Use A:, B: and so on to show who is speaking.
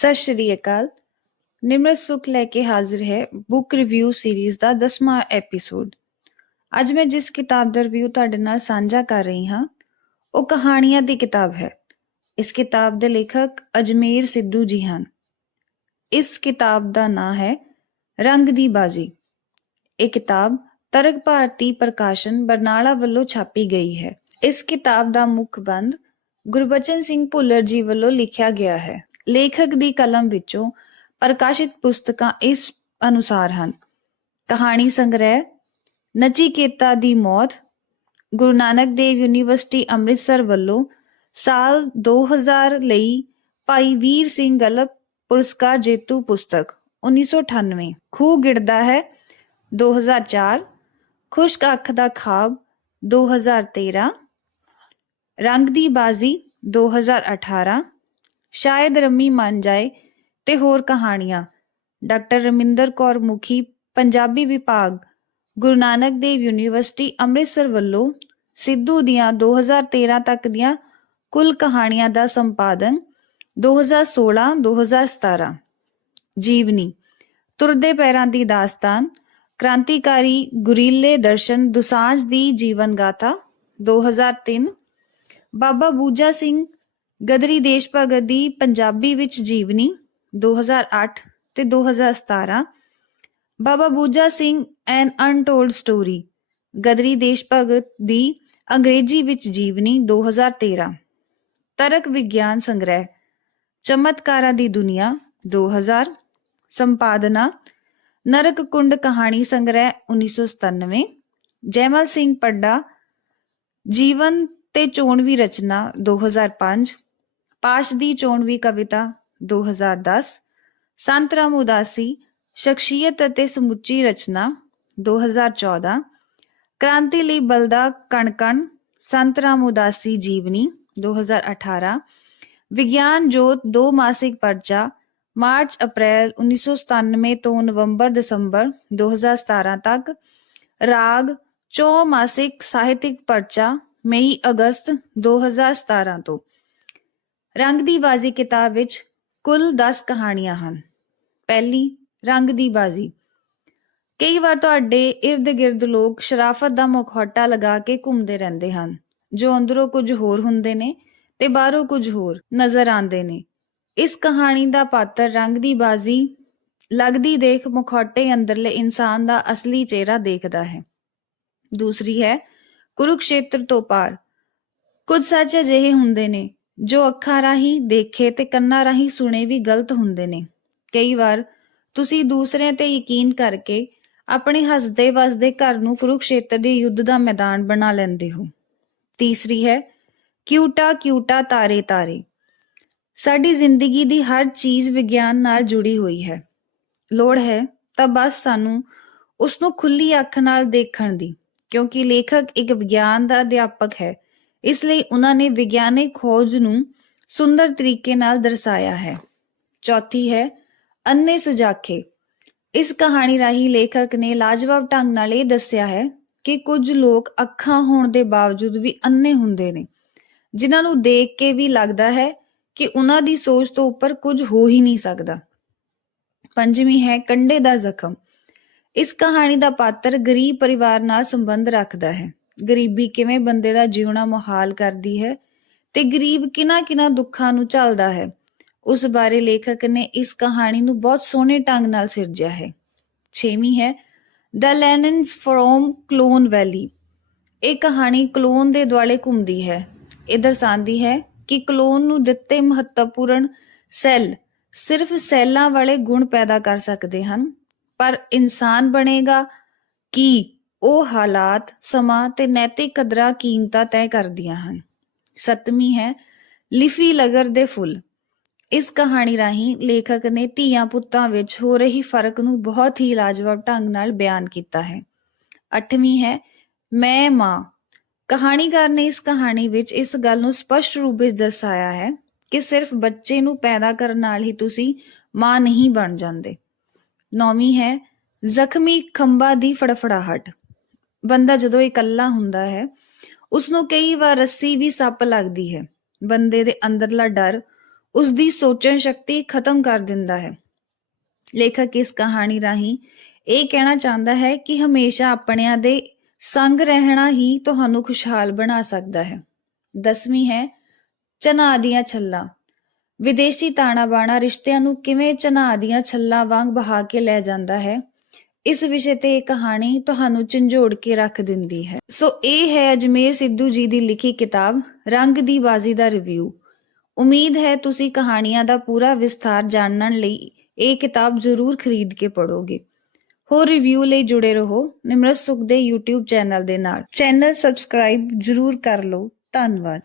A: ਸਤਿ ਸ਼੍ਰੀ ਅਕਾਲ। ਨਿਮਰਤ ਸੁਖ ਲੈ ਕੇ ਹਾਜ਼ਰ ਹੈ ਬੁੱਕ ਰਿਵਿਊ ਸੀਰੀਜ਼ ਦਾ 10ਵਾਂ ਐਪੀਸੋਡ। ਅੱਜ ਮੈਂ ਜਿਸ ਕਿਤਾਬ ਦਾ ਰਿਵਿਊ ਤੁਹਾਡੇ ਨਾਲ ਸਾਂਝਾ ਕਰ ਰਹੀ ਹਾਂ, ਉਹ ਕਹਾਣੀਆਂ ਦੀ ਕਿਤਾਬ ਹੈ। ਇਸ ਕਿਤਾਬ ਦੇ ਲੇਖਕ ਅਜਮੇਰ ਸਿੱਧੂ ਜੀ ਹਨ। ਇਸ ਕਿਤਾਬ ਦਾ ਨਾਂ ਹੈ ਰੰਗ ਦੀ ਬਾਜ਼ੀ। ਇਹ ਕਿਤਾਬ ਤਰਕ ਭਾਰਤੀ ਪ੍ਰਕਾਸ਼ਨ ਬਰਨਾਲਾ ਵੱਲੋਂ ਛਾਪੀ ਗਈ ਹੈ। ਇਸ ਕਿਤਾਬ ਦਾ ਮੁੱਖ ਬੰਦ ਗੁਰਬਚਨ ਸਿੰਘ ਭੁੱਲਰ ਜੀ ਵੱਲੋਂ ਲਿਖਿਆ ਗਿਆ ਹੈ। ਲੇਖਕ ਦੀ ਕਲਮ ਵਿੱਚੋਂ ਪ੍ਰਕਾਸ਼ਿਤ ਪੁਸਤਕਾਂ ਇਸ ਅਨੁਸਾਰ ਹਨ। ਕਹਾਣੀ ਸੰਗ੍ਰਹਿ ਨਚੀਕੇਤਾ ਦੀ ਮੌਤ, ਗੁਰੂ ਨਾਨਕ ਦੇਵ ਯੂਨੀਵਰਸਿਟੀ ਅੰਮ੍ਰਿਤਸਰ ਵੱਲੋਂ ਸਾਲ 2000 ਲਈ ਭਾਈ ਵੀਰ ਸਿੰਘ ਗਲਪ ਪੁਰਸਕਾਰ ਜੇਤੂ ਪੁਸਤਕ 1998 ਖੂਹ ਗਿੜਦਾ ਹੈ 2004 ਖੁਸ਼ਕ ਅੱਖ ਦਾ ਖਾਬ 2013 ਰੰਗ ਦੀ ਬਾਜ਼ੀ 2018 ਸ਼ਾਇਦ ਰੰਮੀ ਮੰਨ ਜਾਏ ਤੇ ਹੋਰ ਕਹਾਣੀਆਂ। ਡਾਕਟਰ ਰਮਿੰਦਰ ਕੌਰ ਮੁਖੀ, ਪੰਜਾਬੀ ਵਿਭਾਗ, ਗੁਰੂ ਨਾਨਕ ਦੇਵ ਯੂਨੀਵਰਸਿਟੀ, ਅੰਮ੍ਰਿਤਸਰ ਵੱਲੋਂ ਸਿੱਧੂ ਦੀਆਂ 2013 ਤੱਕ ਦੀਆਂ ਕੁੱਲ ਕਹਾਣੀਆਂ ਦਾ ਸੰਪਾਦਨ 2016-2017 ਜੀਵਨੀ, ਤੁਰਦੇ ਪੈਰਾਂ ਦੀ ਦਾਸਤਾਨ, ਕ੍ਰਾਂਤੀਕਾਰੀ ਗੁਰੀਲੇ ਦਰਸ਼ਨ ਦੁਸਾਂਝ ਦੀ ਜੀਵਨ ਗਾਥਾ 2003 ਬਾਬਾ ਬੂਜਾ ਸਿੰਘ ਗਦਰੀ ਦੇਸ਼ ਭਗਤ ਦੀ ਪੰਜਾਬੀ ਵਿੱਚ ਜੀਵਨੀ 2008 ਤੇ 2017 Baba Buja Singh an untold story, ਗਦਰੀ ਦੇਸ਼ ਭਗਤ ਦੀ ਅੰਗਰੇਜ਼ੀ ਵਿੱਚ ਜੀਵਨੀ 2013 ਤਰਕ ਵਿਗਿਆਨ ਸੰਗ੍ਰਹਿ, ਚਮਤਕਾਰਾਂ ਦੀ ਦੁਨੀਆ 2000 ਸੰਪਾਦਨਾ, ਨਰਕ ਕੁੰਡ ਕਹਾਣੀ ਸੰਗ੍ਰਹਿ 1997 ਜੈਮਲ ਸਿੰਘ ਪੱਡਾ, ਜੀਵਨ ਤੇ ਚੋਣਵੀ ਰਚਨਾ 2005 ਪਾਸ਼ ਦੀ ਚੋਣਵੀ ਕਵਿਤਾ 2010 ਸੰਤ ਰਾਮ ਉਦਾਸੀ ਸ਼ਖਸੀਅਤ ਅਤੇ ਸਮੁੱਚੀ ਰਚਨਾ 2014 ਕ੍ਰਾਂਤੀ ਲਈ ਬਲਦਾ ਕਣਕਣ ਸੰਤ ਰਾਮ ਉਦਾਸੀ ਜੀਵਨੀ 2018 ਵਿਗਿਆਨ ਜੋਤ ਦੋ ਮਾਸਿਕ ਪਰਚਾ ਮਾਰਚ ਅਪ੍ਰੈਲ 1997 ਤੋਂ ਨਵੰਬਰ ਦਸੰਬਰ 2017 ਤੱਕ ਰਾਗ ਚੌ ਮਾਸਿਕ ਸਾਹਿਤਿਕ ਪਰਚਾ ਮਈ ਅਗਸਤ 2017 ਤੋਂ ਰੰਗ ਦੀ ਬਾਜ਼ੀ ਕਿਤਾਬ ਵਿੱਚ ਕੁੱਲ 10 ਕਹਾਣੀਆਂ ਹਨ। ਪਹਿਲੀ, ਰੰਗ ਦੀ ਬਾਜ਼ੀ। ਕਈ ਵਾਰ ਤੁਹਾਡੇ ird-gird ਲੋਕ ਸ਼ਰਾਫਤ ਦਾ ਮੁਖੌਟਾ ਲਗਾ ਕੇ ਘੁੰਮਦੇ ਰਹਿੰਦੇ ਹਨ, ਜੋ ਅੰਦਰੋਂ ਕੁਝ ਹੋਰ ਹੁੰਦੇ ਨੇ ਤੇ ਬਾਹਰੋਂ ਕੁਝ ਹੋਰ ਨਜ਼ਰ ਆਉਂਦੇ ਨੇ। ਇਸ ਕਹਾਣੀ ਦਾ ਪਾਤਰ ਰੰਗ ਦੀ ਬਾਜ਼ੀ, ਲੱਗਦੀ ਦੇਖ ਮੁਖੌਟੇ ਅੰਦਰਲੇ ਇਨਸਾਨ ਦਾ ਅਸਲੀ ਚਿਹਰਾ ਦੇਖਦਾ ਹੈ। ਦੂਸਰੀ ਹੈ, ਕੁਰੂਕਸ਼ੇਤਰ ਤੋਂ ਪਾਰ। ਕੁਝ ਸੱਚ ਅਜਿਹੇ ਹੁੰਦੇ ਨੇ ਜੋ ਅੱਖਾਂ ਰਾਹੀਂ ਦੇਖੇ ਤੇ ਕੰਨਾਂ ਰਾਹੀਂ ਸੁਣੇ ਵੀ ਗਲਤ ਹੁੰਦੇ ਨੇ। ਕਈ ਵਾਰ ਤੁਸੀਂ ਦੂਸਰਿਆਂ ਤੇ ਯਕੀਨ ਕਰਕੇ ਆਪਣੇ ਹੱਸਦੇ ਵਸਦੇ ਘਰ ਨੂੰ ਕੁਰੂਕਸ਼ੇਤਰ ਦੇ ਯੁੱਧ ਦਾ ਮੈਦਾਨ ਬਣਾ ਲੈਂਦੇ ਹੋ। ਤੀਸਰੀ ਹੈ, ਕਿਊਟਾ ਕਿਊਟਾ ਤਾਰੇ ਤਾਰੇ। ਸਾਡੀ ਜ਼ਿੰਦਗੀ ਦੀ ਹਰ ਚੀਜ਼ ਵਿਗਿਆਨ ਨਾਲ ਜੁੜੀ ਹੋਈ ਹੈ। ਲੋੜ ਹੈ ਤਾਂ ਬਸ ਸਾਨੂੰ ਉਸ ਨੂੰ ਖੁੱਲੀ ਅੱਖ ਨਾਲ ਦੇਖਣ ਦੀ, ਕਿਉਂਕਿ ਲੇਖਕ ਇੱਕ ਵਿਗਿਆਨ ਦਾ ਅਧਿਆਪਕ ਹੈ। ਇਸ ਲਈ ਉਹਨਾਂ ਨੇ ਵਿਗਿਆਨਿਕ ਖੋਜ ਨੂੰ ਸੁੰਦਰ ਤਰੀਕੇ ਨਾਲ ਦਰਸਾਇਆ ਹੈ। ਚੌਥੀ ਹੈ, ਅੰਨੇ ਸੁਜਾਖੇ। ਇਸ ਕਹਾਣੀ ਰਾਹੀਂ ਲੇਖਕ ਨੇ ਲਾਜਵਾਬ ਢੰਗ ਨਾਲ ਇਹ ਦੱਸਿਆ ਹੈ ਕਿ ਕੁਝ ਲੋਕ ਅੱਖਾਂ ਹੋਣ ਦੇ ਬਾਵਜੂਦ ਵੀ ਅੰਨੇ ਹੁੰਦੇ ਨੇ, ਜਿਨ੍ਹਾਂ ਨੂੰ ਦੇਖ ਕੇ ਵੀ ਲੱਗਦਾ ਹੈ ਕਿ ਉਹਨਾਂ ਦੀ ਸੋਚ ਤੋਂ ਉੱਪਰ ਕੁਝ ਹੋ ਹੀ ਨਹੀਂ ਸਕਦਾ। ਪੰਜਵੀਂ ਹੈ, ਕੰਡੇ ਦਾ ਜ਼ਖਮ। ਇਸ ਕਹਾਣੀ ਦਾ ਪਾਤਰ ਗਰੀਬ ਪਰਿਵਾਰ ਨਾਲ ਸੰਬੰਧ ਰੱਖਦਾ ਹੈ। ਗਰੀਬੀ ਕਿਵੇਂ ਬੰਦੇ ਦਾ ਜੀਵਣਾ ਮੁਹਾਲ ਕਰਦੀ ਹੈ ਤੇ ਗਰੀਬ ਕਿਨਾ ਕਿਨਾ ਦੁੱਖਾਂ ਨੂੰ ਝੱਲਦਾ ਹੈ। ਉਸ ਬਾਰੇ ਲੇਖਕ ਨੇ ਇਸ ਕਹਾਣੀ ਨੂੰ ਬਹੁਤ ਸੋਹਣੇ ਢੰਗ ਨਾਲ ਸਿਰਜਿਆ ਹੈ। ਛੇਵੀਂ ਹੈ, the Lennons from Colon valley ਇਹ ਕਹਾਣੀ ਕਲੋਨ ਦੇ ਦੁਆਲੇ ਘੁੰਮਦੀ ਹੈ। ਇਹ ਦਰਸਾਉਂਦੀ ਹੈ ਕਿ ਕਲੋਨ ਨੂੰ ਦਿੱਤੇ ਮਹੱਤਵਪੂਰਨ ਸੈੱਲ ਸਿਰਫ ਸੈੱਲਾਂ ਵਾਲੇ ਗੁਣ ਪੈਦਾ ਕਰ ਸਕਦੇ ਹਨ, ਪਰ ਇਨਸਾਨ ਬਣੇਗਾ ਕੀ? ਉਹ ਹਾਲਾਤ ਸਮਾਂ ਤੇ ਨੈਤਿਕ ਕਦਰਾਂ ਕੀਮਤਾਂ ਤੈਅ ਕਰਦੀਆਂ ਹਨ। ਸਤਵੀਂ ਹੈ, ਲਿਫੀ ਲਗਰ ਦੇ ਫੁੱਲ। ਇਸ ਕਹਾਣੀ ਰਾਹੀਂ ਲੇਖਕ ਨੇ ਧੀਆਂ ਪੁੱਤਾਂ ਵਿੱਚ ਹੋ ਰਹੀ ਫ਼ਰਕ ਨੂੰ ਬਹੁਤ ਹੀ ਲਾਜਵਾਬ ਢੰਗ ਨਾਲ ਬਿਆਨ ਕੀਤਾ ਹੈ। ਅੱਠਵੀਂ ਹੈ, ਮੈਂ ਮਾਂ। ਕਹਾਣੀਕਾਰ ਨੇ ਇਸ ਕਹਾਣੀ ਵਿੱਚ ਇਸ ਗੱਲ ਨੂੰ ਸਪਸ਼ਟ ਰੂਪ ਵਿੱਚ ਦਰਸਾਇਆ ਹੈ ਕਿ ਸਿਰਫ ਬੱਚੇ ਨੂੰ ਪੈਦਾ ਕਰਨ ਨਾਲ ਹੀ ਤੁਸੀਂ ਮਾਂ ਨਹੀਂ ਬਣ ਜਾਂਦੇ। ਨੌਵੀਂ ਹੈ, ਜ਼ਖਮੀ ਖੰਭਾ ਦੀ ਫੜਫੜਾਹਟ। ਬੰਦਾ ਜਦੋਂ ਇਕੱਲਾ ਹੁੰਦਾ ਹੈ ਉਸ ਨੂੰ ਕਈ ਵਾਰ ਰੱਸੀ ਵੀ ਸੱਪ ਲੱਗਦੀ ਹੈ। ਬੰਦੇ ਦੇ ਅੰਦਰਲਾ ਡਰ ਉਸ ਦੀ ਸੋਚਣ ਸ਼ਕਤੀ ਖਤਮ ਕਰ ਦਿੰਦਾ ਹੈ। ਲੇਖਕ ਇਸ ਕਹਾਣੀ ਰਾਹੀਂ ਇਹ ਕਹਿਣਾ ਚਾਹੁੰਦਾ ਹੈ ਕਿ ਹਮੇਸ਼ਾ ਆਪਣਿਆਂ ਦੇ ਸੰਗ ਰਹਿਣਾ ਹੀ ਤੁਹਾਨੂੰ ਖੁਸ਼ਹਾਲ ਬਣਾ ਸਕਦਾ ਹੈ। ਦਸਵੀਂ ਹੈ, ਚਨਾ ਦੀਆਂ ਛੱਲਾਂ। ਵਿਦੇਸ਼ੀ ਤਾਣਾ ਬਾਣਾ ਰਿਸ਼ਤਿਆਂ ਨੂੰ ਕਿਵੇਂ ਚਨਾ ਦੀਆਂ ਛੱਲਾਂ ਵਾਂਗ ਬਹਾ ਕੇ ਲੈ ਜਾਂਦਾ ਹੈ ਇਸ ਵਿਸ਼ੇ ਤੇ ਇਹ ਕਹਾਣੀ ਤੁਹਾਨੂੰ ਝੰਜੋੜ ਕੇ ਰੱਖ ਦਿੰਦੀ ਹੈ। ਸੋ ਇਹ ਹੈ ਅਜਮੇਰ ਸਿੱਧੂ ਜੀ ਦੀ ਲਿਖੀ ਕਿਤਾਬ, ਰੰਗ ਦੀ ਬਾਜ਼ੀ ਦਾ ਰਿਵਿਊ ਉਮੀਦ ਹੈ ਤੁਸੀਂ ਕਹਾਣੀਆਂ ਦਾ ਪੂਰਾ ਵਿਸਥਾਰ ਜਾਣਨ ਲਈ ਇਹ ਕਿਤਾਬ ਜ਼ਰੂਰ ਖਰੀਦ ਕੇ ਪੜੋਗੇ ਹੋਰ ਰਿਵਿਊ ਲਈ ਜੁੜੇ ਰਹੋ ਨਿਮਰਤ ਸੁਖ ਦੇ YouTube ਚੈਨਲ ਦੇ ਨਾਲ। ਚੈਨਲ ਸਬਸਕ੍ਰਾਈਬ ਜ਼ਰੂਰ ਕਰ ਲਓ। ਧੰਨਵਾਦ।